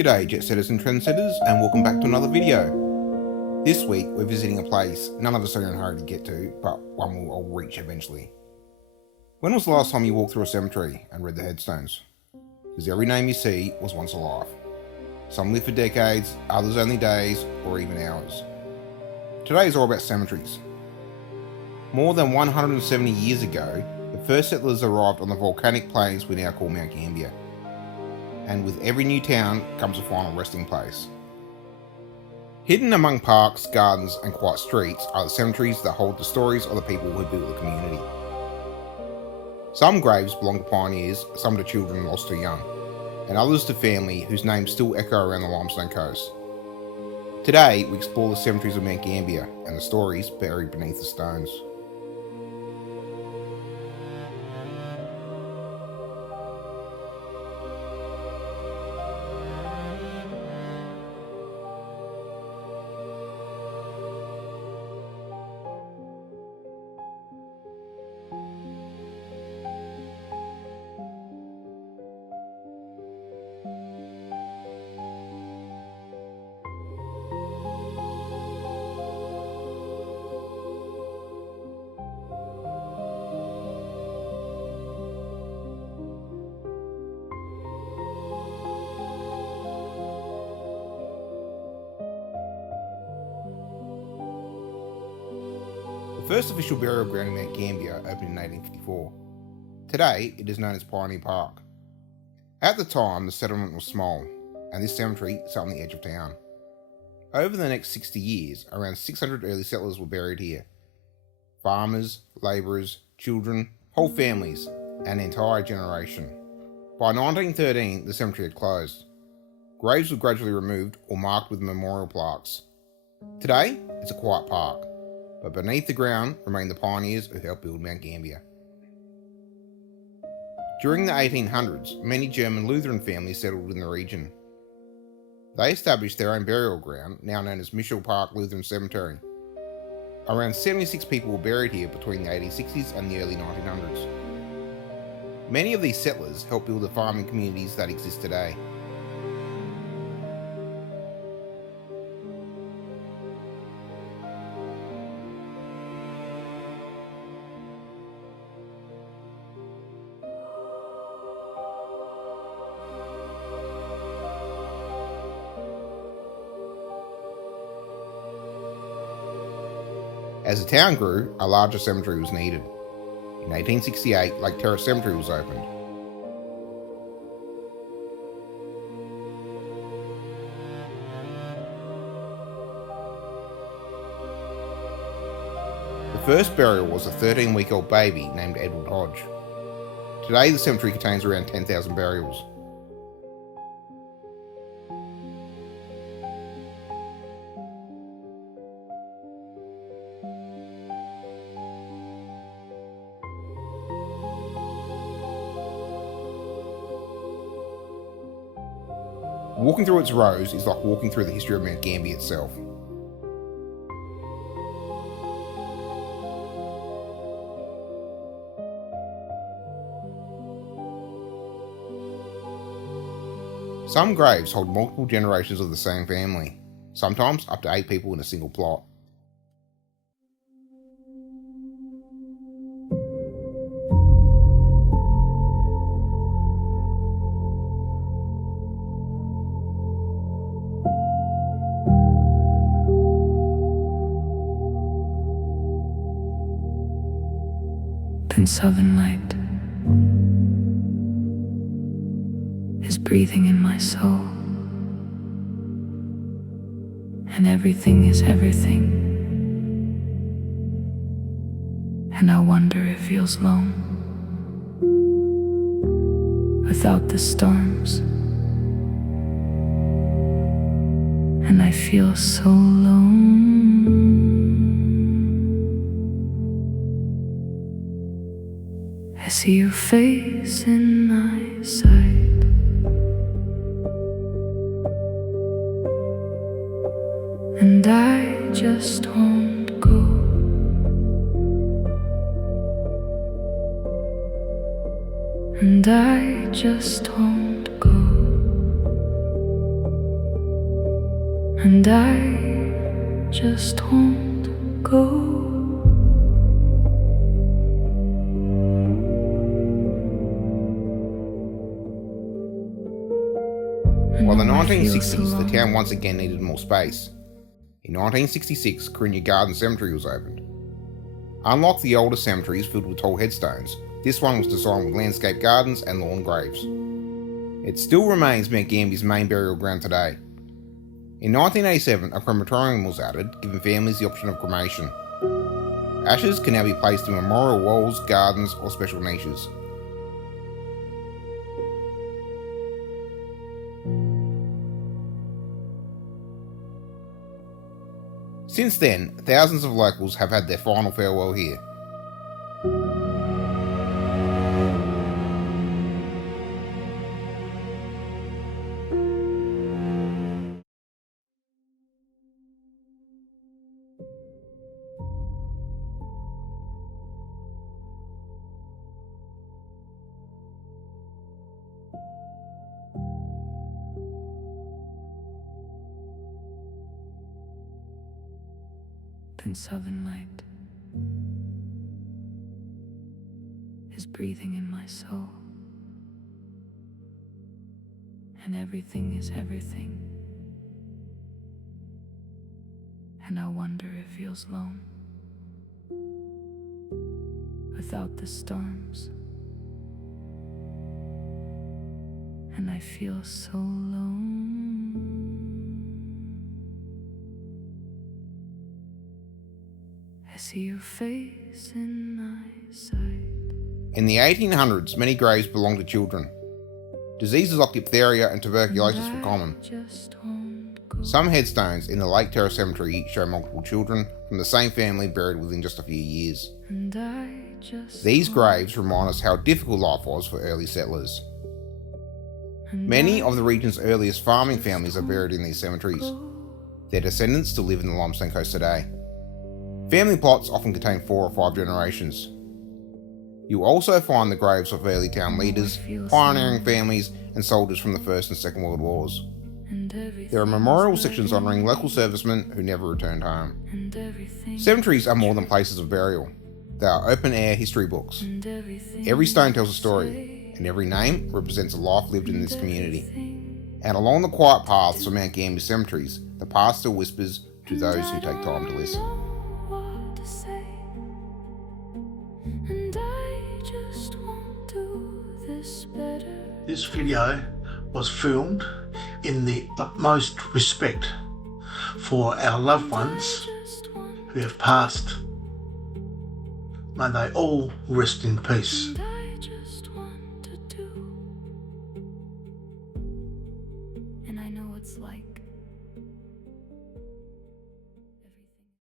G'day jet setters and trendsetters, and welcome back to another video. This week we're visiting a place none of us are in a hurry to get to, but one we'll all reach eventually. When was the last time you walked through a cemetery and read the headstones? Because every name you see was once alive. Some lived for decades, others only days or even hours. Today is all about cemeteries. More than 170 years ago, the first settlers arrived on the volcanic plains we now call Mt Gambier. And with every new town comes a final resting place. Hidden among parks, gardens and quiet streets are the cemeteries that hold the stories of the people who built the community. Some graves belong to pioneers, some to children lost too young, and others to family whose names still echo around the limestone coast. Today we explore the cemeteries of Mt Gambier and the stories buried beneath the stones. The first official burial ground in Mt Gambier opened in 1854. Today, it is known as Pioneer Park. At the time, the settlement was small, and this cemetery sat on the edge of town. Over the next 60 years, around 600 early settlers were buried here. Farmers, labourers, children, whole families, and an entire generation. By 1913, the cemetery had closed. Graves were gradually removed or marked with memorial plaques. Today, it's a quiet park, but beneath the ground remain the pioneers who helped build Mt Gambier. During the 1800s, many German Lutheran families settled in the region. They established their own burial ground, now known as Mitchell Park Lutheran Cemetery. Around 76 people were buried here between the 1860s and the early 1900s. Many of these settlers helped build the farming communities that exist today. As the town grew, a larger cemetery was needed. In 1868, Lake Terrace Cemetery was opened. The first burial was a 13-week-old baby named Edward Hodge. Today, the cemetery contains around 10,000 burials. Walking through its rows is like walking through the history of Mt Gambier itself. Some graves hold multiple generations of the same family, sometimes up to 8 people in a single plot. And southern light is breathing in my soul, and everything is everything, and I wonder it feels lone without the storms, and I feel so alone. I see your face in my sight, and I just won't go. And I just won't go. and I just won't go. By the 1960s, the town once again needed more space. In 1966, Corinya Garden Cemetery was opened. Unlike the older cemeteries filled with tall headstones, this one was designed with landscape gardens and lawn graves. It still remains Mt Gambier's main burial ground today. In 1987, a crematorium was added, giving families the option of cremation. Ashes can now be placed in memorial walls, gardens, or special niches. Since then, thousands of locals have had their final farewell here. And southern light is breathing in my soul, and everything is everything, and I wonder if it feels lone without the storms, and I feel so alone. I see your face in my sight. In the 1800s, many graves belonged to children. Diseases like diphtheria and tuberculosis were common. Some headstones in the Lake Terrace Cemetery show multiple children from the same family buried within just a few years. These graves remind us how difficult life was for early settlers. Many of the region's earliest farming families are buried in these cemeteries. Their descendants still live in the limestone coast today. Family plots often contain 4 or 5 generations. You'll also find the graves of early town leaders, pioneering families, and soldiers from the First and Second World Wars. There are memorial sections honouring local servicemen who never returned home. Cemeteries are more than places of burial. They are open-air history books. Every stone tells a story, and every name represents a life lived in this community. And along the quiet paths of Mt Gambier cemeteries, the past still whispers to those who take time to listen. This video was filmed in the utmost respect for our loved ones who have passed. May they all rest in peace.